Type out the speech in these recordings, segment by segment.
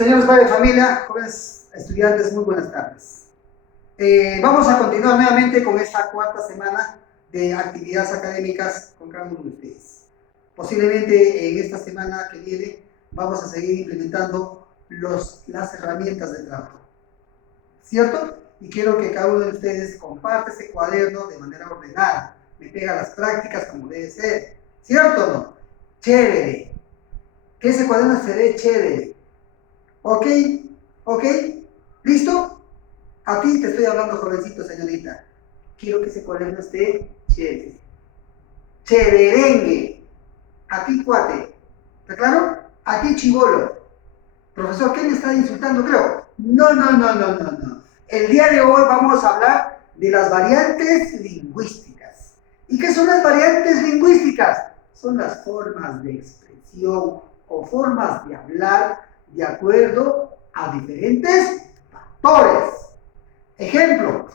Señores padres de familia, jóvenes estudiantes, muy buenas tardes. Vamos a continuar nuevamente con esta cuarta semana de actividades académicas con cada uno de ustedes. Posiblemente en esta semana que viene vamos a seguir implementando las herramientas de trabajo, ¿cierto? Y quiero que cada uno de ustedes comparte ese cuaderno de manera ordenada, me pega las prácticas como debe ser, ¿cierto o no? Chévere, que ese cuaderno se ve chévere. ¿Ok? ¿Ok? ¿Listo? A ti te estoy hablando, jovencito, señorita. Quiero que ese cuaderno esté chévere. Chéverengue. A ti, cuate. ¿Está claro? A ti, chibolo. Profesor, ¿qué me está insultando, creo? No. El día de hoy vamos a hablar de las variantes lingüísticas. ¿Y qué son las variantes lingüísticas? Son las formas de expresión o formas de hablar de acuerdo a diferentes factores. Ejemplo,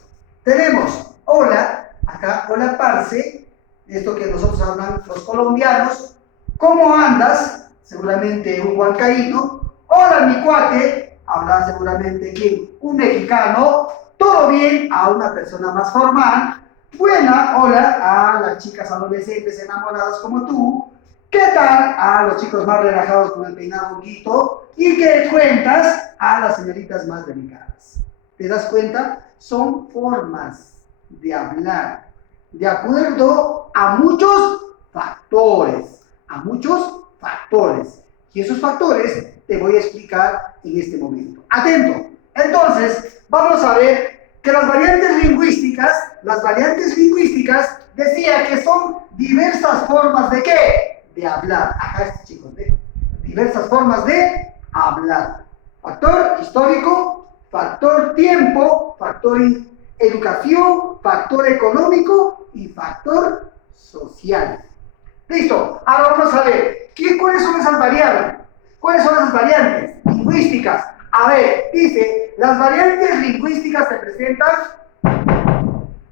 tenemos hola, acá hola parce, esto que nosotros hablan los colombianos. ¿Cómo andas? Seguramente un huancaíno. Hola mi cuate, habla seguramente ¿quién? Un mexicano. Todo bien a una persona más formal. Buena, hola a las chicas adolescentes enamoradas como tú. ¿Qué tal a los chicos más relajados con el peinado honguito? ¿Y qué cuentas a las señoritas más delicadas? ¿Te das cuenta? Son formas de hablar de acuerdo a muchos factores. Y esos factores te voy a explicar en este momento. Atento. Entonces, vamos a ver que las variantes lingüísticas decía que son diversas formas de ¿qué? De hablar. Acá chicos, ¿ve? Diversas formas de hablar. Factor histórico, factor tiempo, factor educación, factor económico y factor social. Listo. Ahora vamos a ver, ¿cuáles son esas variables? ¿Cuáles son esas variantes lingüísticas? A ver, dice, las variantes lingüísticas se presentan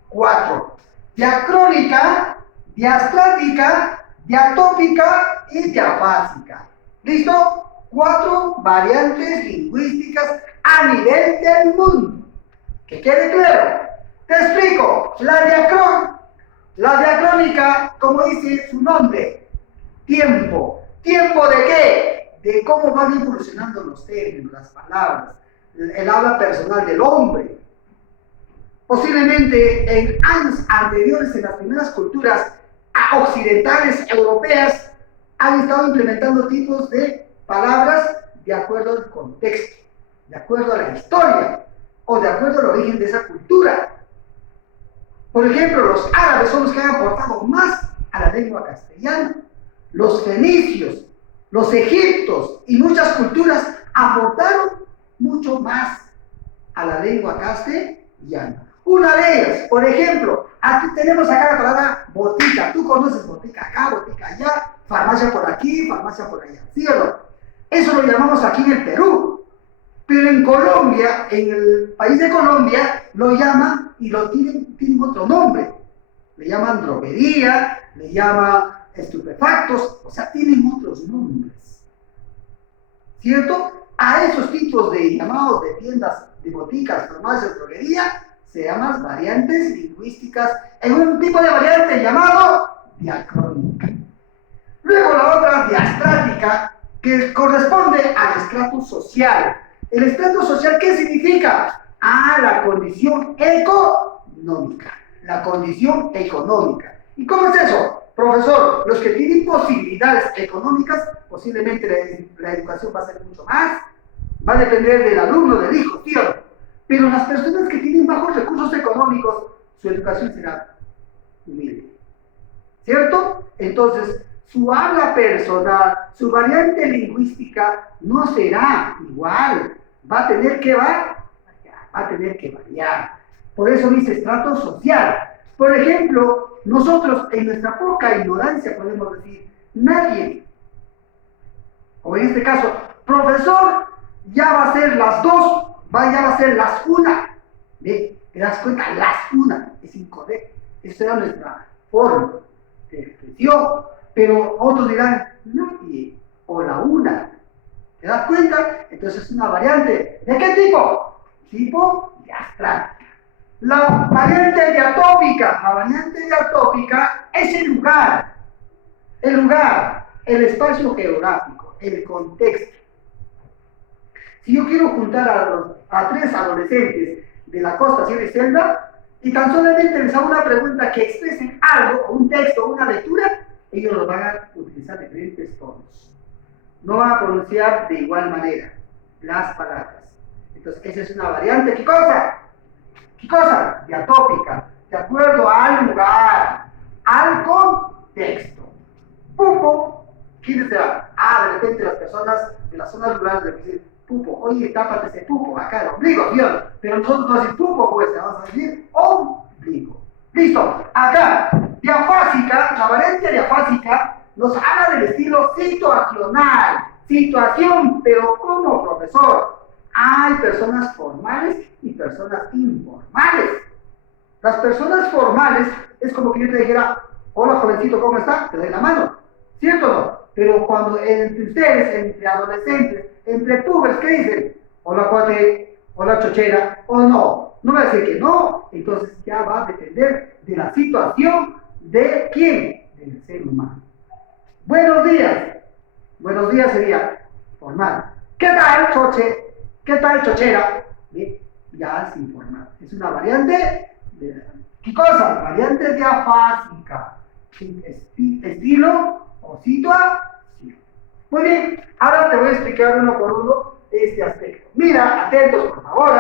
4. Diacrónica, diastrática, diatópica y diafásica. ¿Listo? 4 variantes lingüísticas a nivel del mundo. ¿Que quede claro? Te explico. La diacrónica, como dice su nombre, tiempo. ¿Tiempo de qué? De cómo van evolucionando los términos, las palabras, el habla personal del hombre. Posiblemente en años anteriores, en las primeras culturas occidentales, europeas, han estado implementando tipos de palabras de acuerdo al contexto, de acuerdo a la historia o de acuerdo al origen de esa cultura. Por ejemplo, los árabes son los que han aportado más a la lengua castellana. Los fenicios, los egiptos y muchas culturas aportaron mucho más a la lengua castellana. Una de ellas, por ejemplo, aquí tenemos acá la palabra botica. Tú conoces botica acá, botica allá, farmacia por aquí, farmacia por allá. ¿Sí o no? Eso lo llamamos aquí en el Perú. Pero en Colombia, en el país de Colombia, lo llaman y lo tienen otro nombre. Le llaman droguería, le llaman estupefactos, o sea, tienen otros nombres. ¿Cierto? A esos tipos de llamados de tiendas, de boticas, farmacias, droguería, se llaman variantes lingüísticas en un tipo de variante llamado diacrónica. Luego la otra, diastrática, que corresponde al estrato social. ¿El estrato social qué significa? La condición económica. La condición económica. ¿Y cómo es eso? Profesor, los que tienen posibilidades económicas, posiblemente la educación va a ser mucho más, va a depender del alumno, del hijo, tío. Pero las personas que tienen bajos recursos económicos, su educación será humilde. ¿Cierto? Entonces, su habla personal, su variante lingüística no será igual. Va a tener que variar. Por eso dice estrato social. Por ejemplo, nosotros en nuestra poca ignorancia podemos decir, nadie, o en este caso, profesor, ya va a ser las 2, ya va a ser las 1. ¿Ve? ¿Te das cuenta? Las 1 es incorrecto. Esa era nuestra forma de expresión. Pero otros dirán, nadie, o la 1. ¿Te das cuenta? Entonces es una variante. ¿De qué tipo? Tipo diastrática. La variante diatópica. La variante diatópica es el lugar, el espacio geográfico, el contexto. Si yo quiero juntar a 3 adolescentes de la costa, sierra y selva, y tan solamente les hago una pregunta que expresen algo, o un texto, o una lectura, ellos lo van a utilizar diferentes tonos. No van a pronunciar de igual manera las palabras. Entonces, esa es una variante. ¿Qué cosa? ¿Qué cosa? Diatópica. De acuerdo al lugar, al contexto. Pupo. ¿Quiénes se van? De repente las personas de las zonas rurales le dicen, pupo, oye, tápate ese pupo, acá el ombligo, ¿sí? Pero nosotros no decimos pupo, pues, vamos a decir ombligo. Listo. Acá, diafásica, la variante diafásica nos habla del estilo situacional. Situación, pero como profesor. Hay personas formales y personas informales. Las personas formales es como que yo te dijera, hola jovencito, ¿cómo está? Te doy la mano, ¿cierto o no? Pero cuando entre ustedes, entre adolescentes, entre pubers, ¿qué dicen? Hola cuate, hola chochera, o no. No va a decir que no, entonces ya va a depender de la situación de quién, del ser humano. Buenos días. Buenos días sería formal. ¿Qué tal, choche? ¿Qué tal, chochera? Bien, ya es informal. Es una variante de... ¿Qué cosa? Variante diafásica. Estilo o situación. Muy bien, ahora te voy a explicar uno por uno este aspecto. Mira, atentos por favor,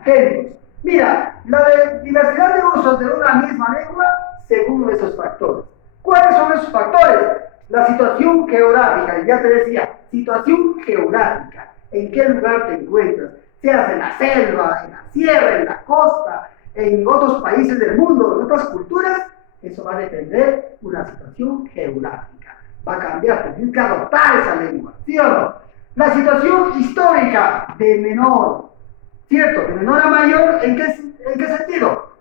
atentos. Mira, la diversidad de usos de una misma lengua según esos factores. ¿Cuáles son esos factores? La situación geográfica, ya te decía, situación geográfica. ¿En qué lugar te encuentras? Seas en la selva, en la sierra, en la costa, en otros países del mundo, en otras culturas, eso va a depender de una situación geográfica. Va a cambiar, tienes que adoptar esa lengua, ¿sí o no? La situación histórica de menor, ¿cierto? De menor a mayor, ¿en qué sentido?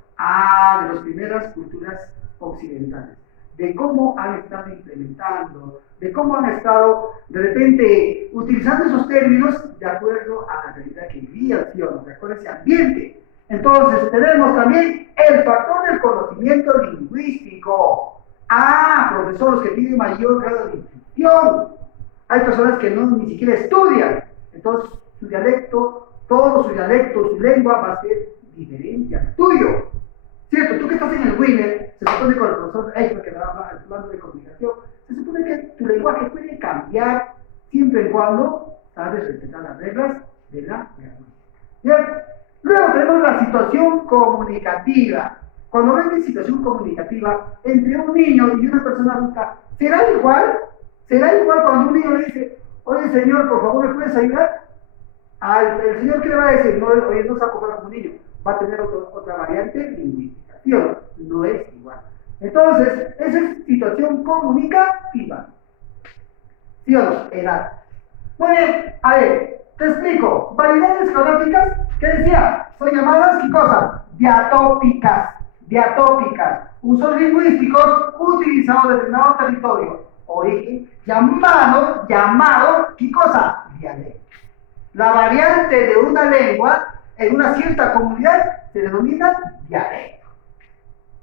De las primeras culturas occidentales, de cómo han estado implementando, de cómo han estado de repente utilizando esos términos de acuerdo a la realidad que vivían, ¿sí o no? De acuerdo a ese ambiente. Entonces tenemos también el factor del conocimiento lingüístico. Profesores que tienen mayor grado de instrucción. Hay personas que no ni siquiera estudian. Entonces su dialecto, todo su dialecto, su lengua va a ser diferente al tuyo. ¿Cierto? Tú que estás en el Winner, se supone con el profesor Eichmann que va hablando de comunicación, se supone que tu lenguaje puede cambiar siempre y cuando sabes respetar las reglas de la gramática. ¿Bien? Luego tenemos la situación comunicativa. Cuando ven de situación comunicativa entre un niño y una persona adulta, ¿será igual? ¿Será igual cuando un niño le dice, oye señor, por favor, ¿me puedes ayudar? El señor, ¿qué le va a decir? No, oye, no se va a acoplar como un niño. Va a tener otra variante lingüística. ¿Sí o no? No es igual. Entonces, esa es situación comunicativa. ¿Sí o no? Edad. Muy bien, a ver, te explico. Variedades geográficas, ¿qué decía? Son llamadas, ¿qué cosa? Diatópicas. Diatópicas. Usos lingüísticos utilizados en determinado territorio. Origen, llamado, ¿qué cosa? Dialecto. La variante de una lengua en una cierta comunidad se denomina dialecto.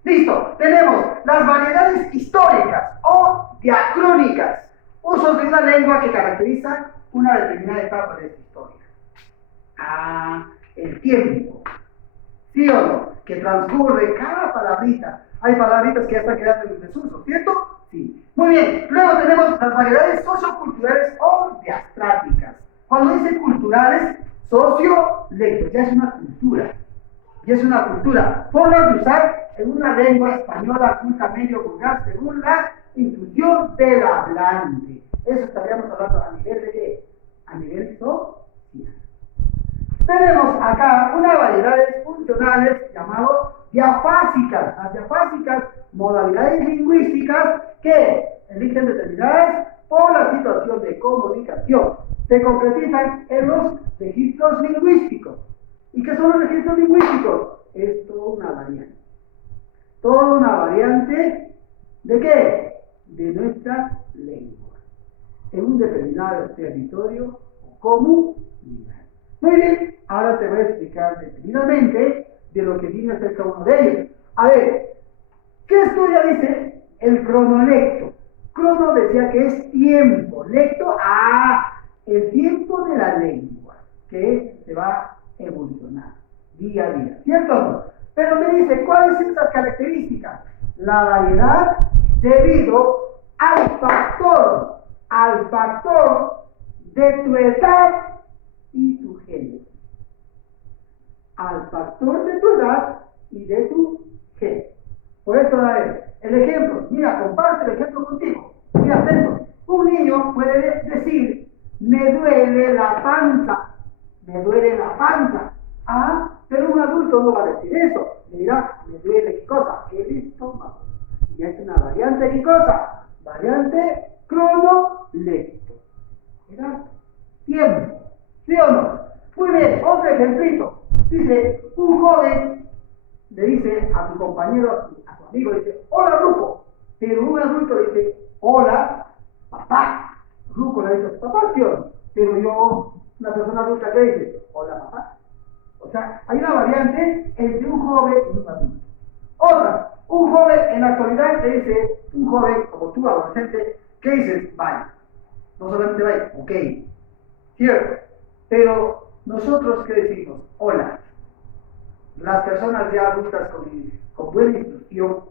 Listo, tenemos las variedades históricas o diacrónicas, usos de una lengua que caracteriza una determinada etapa de esta historia. El tiempo, ¿sí o no? Que transcurre cada palabrita. Hay palabritas que ya están quedando en desuso, ¿cierto? Sí. Muy bien, luego tenemos las variedades socioculturales o diastráticas. Cuando dice culturales, sociolecto, ya es una cultura. Ya es una cultura. Formas de usar en una lengua española culta, medio, vulgar, según la inclusión del hablante. Eso estaríamos hablando a nivel de qué? A nivel social. Tenemos acá unas variedades funcionales llamadas diafásicas. Las diafásicas, modalidades lingüísticas que eligen determinadas por la situación de comunicación. Se concretizan en los registros lingüísticos. ¿Y qué son los registros lingüísticos? Es toda una variante. Toda una variante ¿de qué? De nuestra lengua. En un determinado territorio o comunidad. Muy bien, ahora te voy a explicar detenidamente de lo que viene a ser cada uno de ellos. A ver, ¿qué estudia? Dice el cronolecto. Crono decía que es tiempo, lecto, el tiempo de la lengua, que se va evolucionando día a día, ¿cierto? Pero me dice, ¿cuáles son esas características? La variedad debido al factor de tu edad y tu género. Al factor de tu edad y de tu género. Por eso, a ver, el ejemplo, mira, comparte el ejemplo contigo. Mira, atento. Un niño puede decir, me duele la panza, me duele la panza. Pero un adulto no va a decir eso. Le dirá, me duele qué cosa, el estómago. Y es una variante, ¿qué cosa? Variante cronolecto. ¿Verdad? Tiempo. ¿Sí o no? Muy bien, otro ejemplito. Dice, un joven le dice a su compañero, a su amigo, dice, hola Ruco. Pero un adulto le dice, hola papá. Ruco le dice, papá, ¿sí o no? Pero yo, una persona adulta, ¿qué dice? Hola papá. O sea, hay una variante entre un joven y un adulto. Otra, un joven en la actualidad le dice, un joven como tú, adolescente, ¿qué dices? Vaya. No solamente vaya, ok. Cierto. Pero nosotros, ¿qué decimos? Hola. Las personas ya adultas con buena instrucción,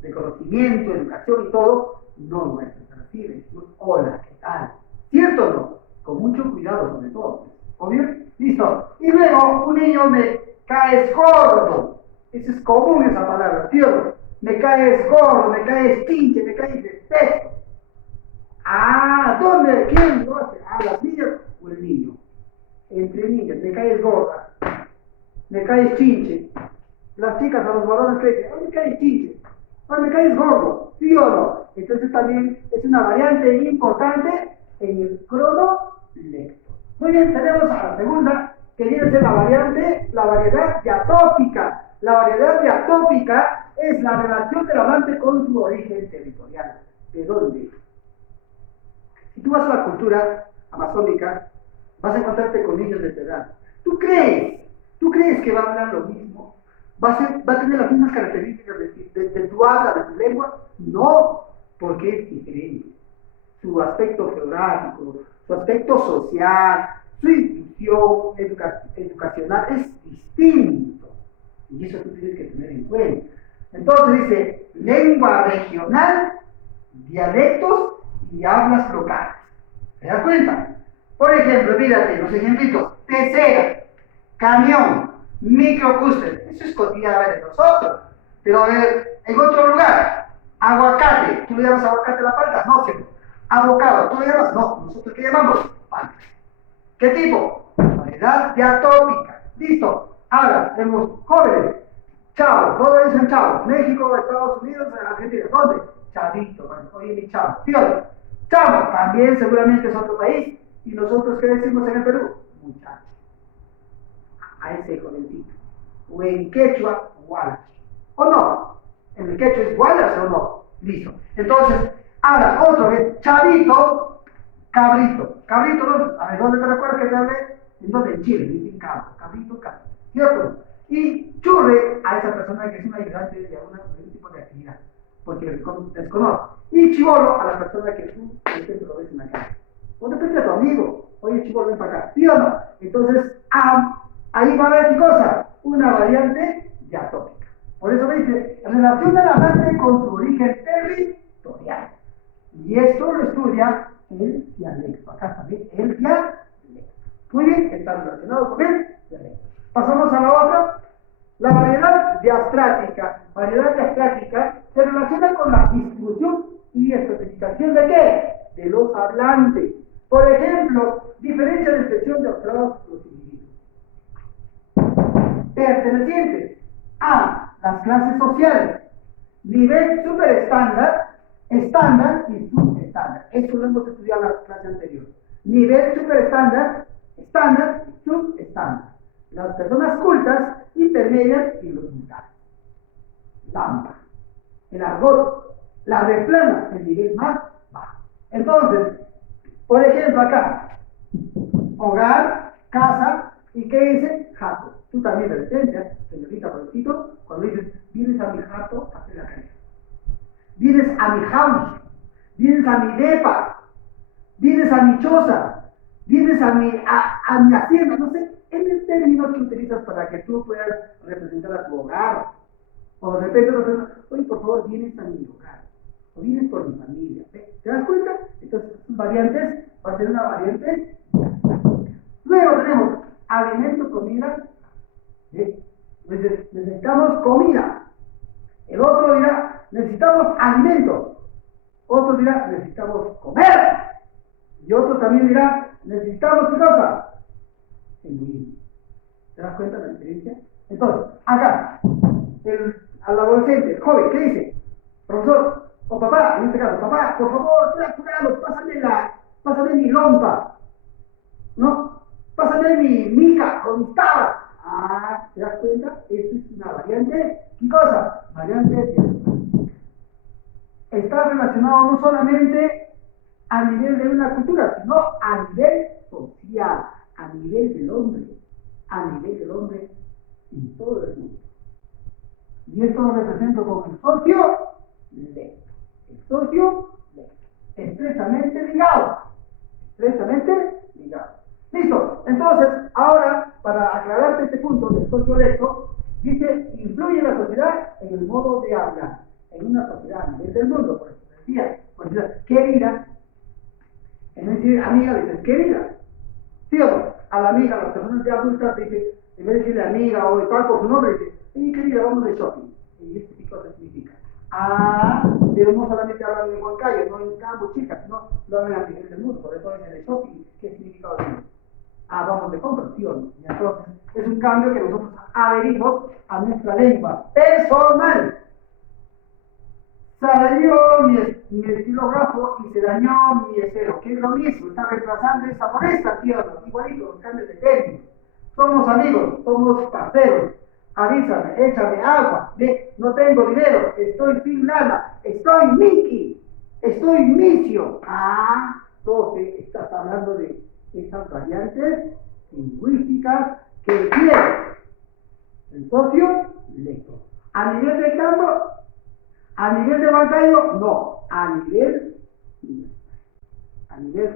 de conocimiento, educación y todo, no lo hacen así, decimos hola, ¿qué tal? ¿Cierto o no? Con mucho cuidado sobre todo. ¿Obvio? Listo. Y luego un niño me caes gordo. Eso es común esa palabra, ¿cierto? Me caes gordo, me caes pinche, me caes espeso. ¿Dónde? ¿Quién lo hace? ¿Las niñas o el niño? Entre niñas, me caes gorda, me caes chinche. Las chicas a los varones que dicen, me caes chinche, me caes gordo, ¿sí o no? Entonces también es una variante importante en el cronolecto. Muy bien, tenemos a la segunda, que viene a ser la variedad diatópica. La variedad diatópica es la relación del hablante con su origen territorial. ¿De dónde? Si tú vas a la cultura amazónica, vas a encontrarte con niños de tu edad. ¿Tú crees que va a hablar lo mismo? ¿Va a tener las mismas características de tu habla, de tu lengua? No, porque es diferente. Su aspecto geográfico, su aspecto social, su institución educacional es distinto. Y eso tú tienes que tener en cuenta. Entonces dice, lengua regional, dialectos y hablas locales. ¿Te das cuenta? Por ejemplo, mírate, los ejemplitos, pecera, camión, microcúster, eso es cotidiano de nosotros. Pero a ver, en otro lugar, aguacate, ¿tú le llamas aguacate a la palta? No, ¿cierto? Abocado, ¿tú le llamas? No, nosotros ¿qué llamamos? Palta. ¿Qué tipo? Variedad diatópica. Listo. Ahora, tenemos jóvenes. Chavo, todos dicen chavo. México, Estados Unidos, Argentina. ¿Dónde? Chavito, bueno, oye mi chavo. ¿Sí o no? Chavo, también seguramente es otro país. ¿Y nosotros qué decimos en el Perú? Muchacho. A ese jovencito. O en quechua, Wallace. ¿O no? ¿En el quechua es Wallace o no? Listo. Entonces, ahora, otra vez, chavito, cabrito. Cabrito, ¿dónde? A ver, ¿dónde te recuerdas que te hablé? ¿En dónde? En Chile, dicen cabro. Cabrito, cabrito. ¿Cierto? Y churre a esa persona que es un ayudante de un tipo de actividad, porque desconoce. Y chivolo a la persona que tú, por ejemplo, lo ves en la calle. O depende de tu amigo. Oye, chivolo, ven para acá. ¿Sí o no? Entonces, ahí va a haber, ¿qué cosa? Una variante diatópica. Por eso dice, relación del hablante con su origen territorial. Y esto lo estudia el dialecto. Acá también el dialecto. Muy bien, está relacionado con el dialecto. Pasamos a la otra. La variedad diastrática. Variedad diastrática se relaciona con la distribución y especificación de ¿qué? De los hablantes. Por ejemplo, diferencia de expresión de observados los individuos. Pertenecientes a las clases sociales. Nivel superestándar, estándar y subestándar. Eso lo hemos estudiado en la clase anterior. Nivel superestándar, estándar y subestándar. Las personas cultas, intermedias y los militares. Lampa. El argot. La replana, el nivel más bajo. Entonces, por ejemplo acá, hogar, casa, ¿y qué dice? Jato. Tú también de repente, señorita Robertito, cuando dices, vienes a mi jato, hazte la cara. Vienes a mi house, vienes a mi depa, vienes a mi choza, vienes a mi hacienda, no sé, en el término que utilizas para que tú puedas representar a tu hogar. O de repente no te oye, por favor, vienes a mi hogar, o vienes por mi familia. ¿Te das cuenta? Entonces, variantes, va a ser una variante. Luego tenemos alimento, comida. Necesitamos comida. El otro dirá, necesitamos alimento. Otro dirá, necesitamos comer. Y otro también dirá, necesitamos ¿qué cosa? Engullir. ¿Te das cuenta de la diferencia? Entonces, acá, al adolescente, el joven, ¿qué dice? Profesor, o papá, en este caso, papá, por favor, ten cuidado, pásame mi lompa. ¿No? Pásame mi mica o mi taba. Ah, ¿te das cuenta? Eso es una variante. ¿Qué cosa? Variante dialéctica. Está relacionado no solamente a nivel de una cultura, sino a nivel social, a nivel del hombre en todo el mundo. Y esto lo represento con el socio lecto. El socio lecto. Estrechamente ligado. Listo. Entonces, ahora, para aclararte este punto del socio lecto, dice, influye la sociedad en el modo de hablar. En una sociedad a nivel del mundo, por eso decía, querida, en vez de decir amiga, dices querida. ¿Sí o no? A la amiga, a las personas ya adultas, dice, en vez de decirle amiga o tal por su nombre, dice, querida, vamos de shopping. Y este tipo de significa. Ah, pero no solamente hablan en Huancayo, no en Campo Chica, sino lo hablan a nivel del mundo, por eso dicen de shopping. ¿Qué significa eso? Ah, vamos de conversión. Y entonces es un cambio que nosotros adherimos a nuestra lengua personal. Se dañó mi estilógrafo y se dañó mi esfero, que es lo mismo, está reemplazando esa por esta, tío, igualito, los cambios de término. Somos amigos, somos parceros. Avísame, échame agua, no tengo dinero, estoy sin nada, estoy Mickey, estoy misio. Ah, entonces estás hablando de esas variantes lingüísticas que tiene el socio lecto. A nivel de campo, a nivel de bancario, no, a nivel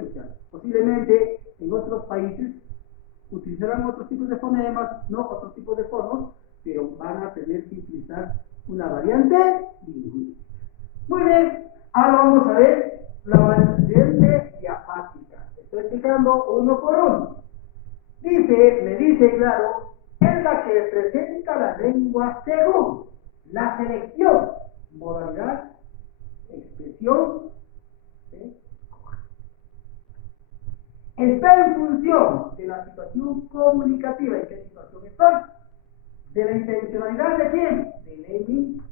social. Posiblemente en otros países utilizarán otros tipos de fonemas, no otros tipos de fonos, pero van a tener que utilizar una variante lingüística. Muy bien, ahora vamos a ver la variante diafática. Estoy explicando uno por uno. Me dice claro, es la que presenta la lengua según la selección, modalidad, expresión, está en función de la situación comunicativa. ¿En qué situación estoy? ¿De la intencionalidad de quién? Del emisor.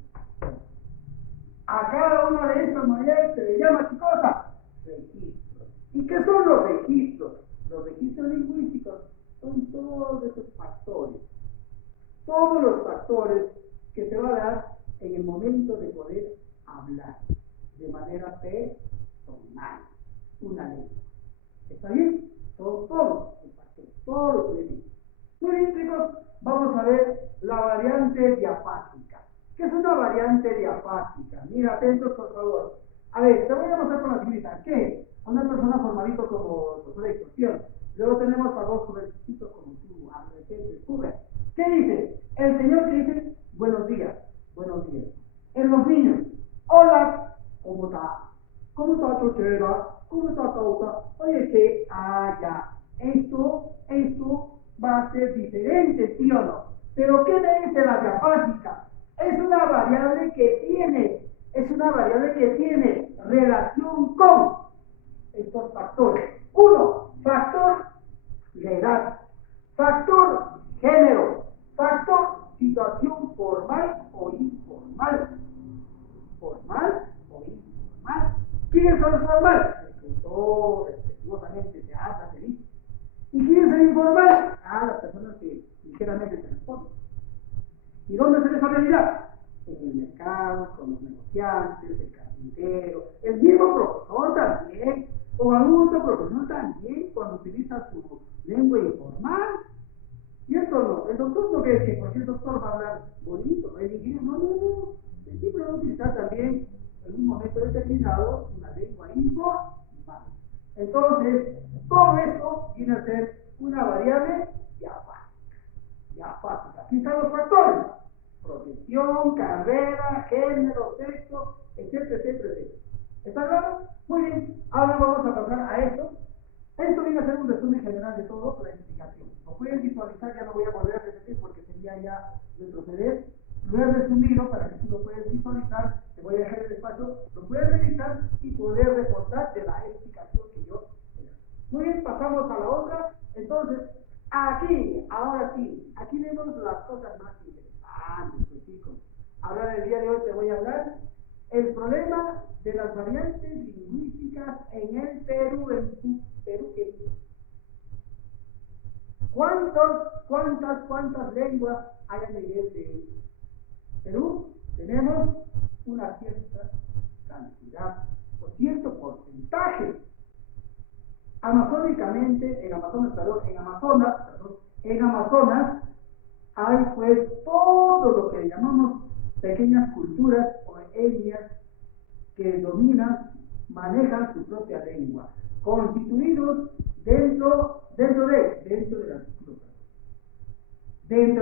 A cada una de estas maneras se le llama ¿qué cosa? Registros. ¿Y qué son los registros? Los registros lingüísticos son todos esos factores. Todos los factores que se va a dar en el momento de poder hablar de manera personal una lengua. ¿Está bien? Son todos los factores, todos los elementos. Muy bien, chicos, vamos a ver la variante diafática. ¿Qué es una variante diafática? Mira, atentos, por favor. A ver, te voy a mostrar con la figurita. ¿Qué? Una persona formalito como profesor de discusión. Luego tenemos a dos jovencitos como tú, adolescentes, jóvenes. ¿Qué dice? El señor que dice, buenos días, buenos días. En los niños, hola, ¿cómo está? ¿Cómo está chochera? ¿Cómo está causa? Oye, que, ya, esto va a ser diferente, ¿sí o no? Pero ¿qué me dice la diafática? Es una variable que tiene relación con estos factores. Uno, factor la edad, factor género, factor situación formal o informal. Formal o informal. ¿Quién es el formal? El que todo respetuosamente se habla, se dice. ¿Y quién es el informal? Las personas que ligeramente se responden. ¿Y dónde se desarrolla? En el mercado, con los negociantes, el carpintero, el mismo profesor también. O algún otro profesor también cuando utiliza su lengua informal. Y esto no, el doctor no cree que porque el doctor va a hablar bonito, el ingeniero, no. El tipo va a utilizar también en un momento determinado una lengua informal. Entonces, todo esto viene a ser una variable diafásica. Aquí están los factores: profesión, carrera, género, sexo, etcétera, etcétera, etcétera. ¿Está claro? Muy bien, ahora vamos a pasar a esto. Esto viene a ser un resumen general de todo, la explicación. Lo pueden visualizar, ya no voy a volver a repetir porque sería ya retroceder. Lo he resumido para que tú lo puedas visualizar, te voy a dejar el espacio, lo puedes revisar y poder reportar de la explicación que yo te. Muy bien, pasamos a la otra. Entonces, ahora sí, aquí vemos las cosas más interesantes, pues, chicos. Ahora el día de hoy te voy a hablar el problema de las variantes lingüísticas en el Perú, ¿Cuántas lenguas hay a nivel de Perú? Tenemos una cierta cantidad, o cierto porcentaje. Amazónicamente, en Amazonas hay pues todo lo que llamamos pequeñas culturas o etnias que dominan, manejan su propia lengua, constituidos dentro de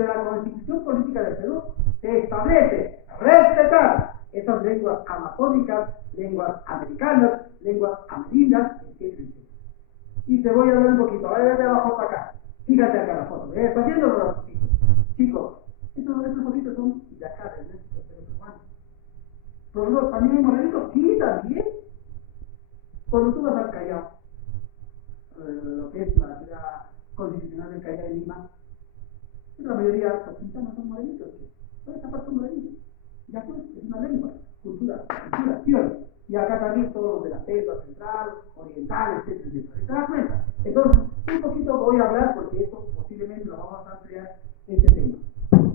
la Constitución Política del Perú, se establece respetar esas lenguas amazónicas, lenguas americanas, lenguas amerindias, etc. Y te voy a ver un poquito, a ver de abajo para acá. Fíjate acá la foto, ¿estás viendo los fotitos? Chicos, estos fotitos son de acá, del México, peruano. Profesor, ¿también hay morenitos? Sí, también. Cuando tú vas al Callao, lo que es la ciudad constitucional del Callao de Lima, la mayoría los pintanos son morenitos, toda esta parte son morenitos. Ya pues, es una lengua, cultura, y acá también todos los de la selva central, oriental, etcétera, etcétera. ¿Te das cuenta? Entonces, un poquito voy a hablar, porque esto posiblemente lo vamos a ampliar este tema.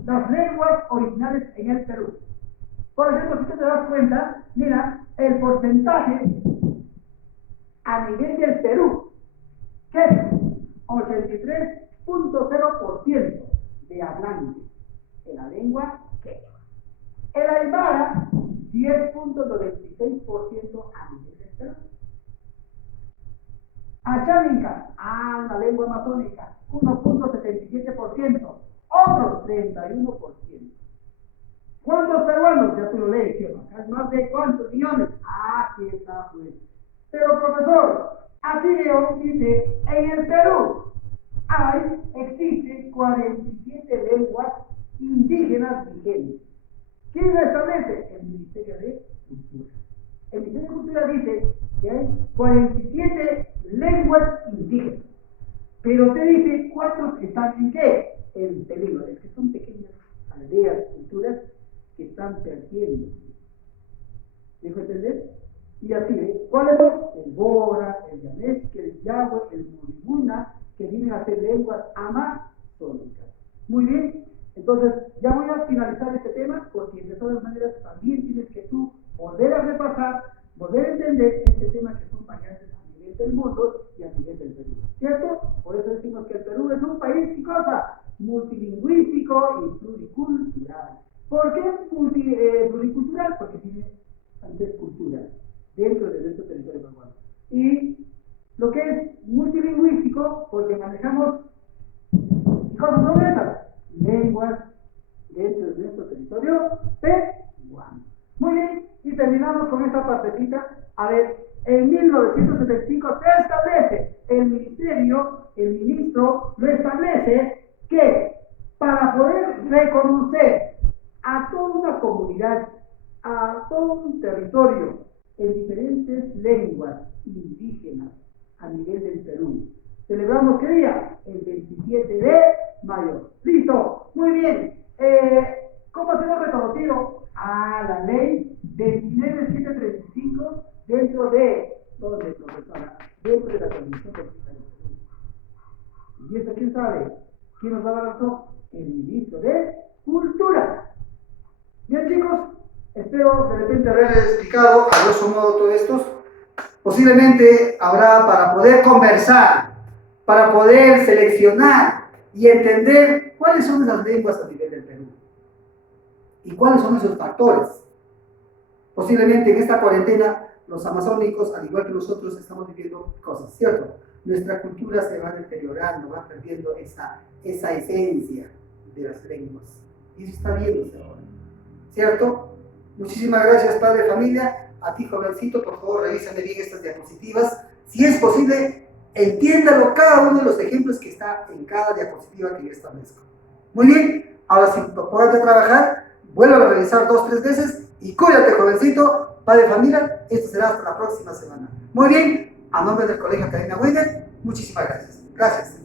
Las lenguas originales en el Perú. Por ejemplo, si tú te das cuenta, mira, el porcentaje a nivel del Perú, que es 83.0% de hablantes en la lengua quechua. El aymara, 10.96% a nivel del Perú. Achaninka, una lengua amazónica, 1.77%, otros 31%. ¿Cuántos peruanos? Ya tú lo lees, ¿cierto? ¿Más de cuántos millones? Aquí está, pues. Pero, profesor, aquí Leo dice, en el Perú existen 47 lenguas indígenas vigentes. ¿Quién lo establece? El Ministerio de Cultura. El Ministerio de Cultura dice que hay 47 lenguas indígenas. Pero te dice cuántos están en qué? En peligro. Es que son pequeñas aldeas, culturas que están perdiendo. ¿Dejo entender? Y así, ¿cuáles son? El Bora, el Yanesque, el Yahweh, el Muribuna, que vienen a ser lenguas amazónicas. Muy bien, entonces ya voy a finalizar este tema, porque de todas maneras también tienes que tú volver a repasar, volver a entender este tema, que son variantes a nivel del mundo y a nivel del Perú, ¿cierto? Por eso decimos que el Perú es un país, ¿qué cosa? Multilingüístico y pluricultural. ¿Por qué pluricultural? Porque tiene bastantes culturas dentro de nuestro territorio peruano. Y lo que es multilingüístico, porque manejamos, ¿qué cosas son esas? Lenguas dentro de nuestro territorio peruano. Muy bien, y terminamos con esta partecita. A ver, en 1975 se establece el ministro lo establece que para poder reconocer a toda una comunidad, a todo un territorio en diferentes lenguas indígenas a nivel del Perú. ¿Celebramos qué día? El 27 de mayo. ¿Listo? Muy bien. ¿Cómo ha sido reconocido? La ley 29735 dentro de, ¿dónde, profesora? Dentro de la Constitución Política del Perú. ¿Y eso quién sabe? ¿Quién nos va a dar razón? El ministro de Cultura. Bien, chicos, espero de repente haber explicado a grosso modo todo esto. Posiblemente habrá para poder conversar, para poder seleccionar y entender cuáles son esas lenguas a nivel del Perú y cuáles son esos factores. Posiblemente en esta cuarentena los amazónicos, al igual que nosotros, estamos viviendo cosas, ¿cierto? Nuestra cultura se va deteriorando, va perdiendo esa esencia de las lenguas. Y eso está viéndose ahora, ¿cierto? Muchísimas gracias, padre de familia. A ti, jovencito, por favor, revísame bien estas diapositivas. Si es posible, entiéndalo cada uno de los ejemplos que está en cada diapositiva que yo establezco. Muy bien, ahora sí, puedes trabajar, vuelvo a revisar 2 o 3 veces y cuídate, jovencito, padre de familia. Esto será hasta la próxima semana. Muy bien, a nombre del Colegio Academia Weiner, muchísimas gracias. Gracias.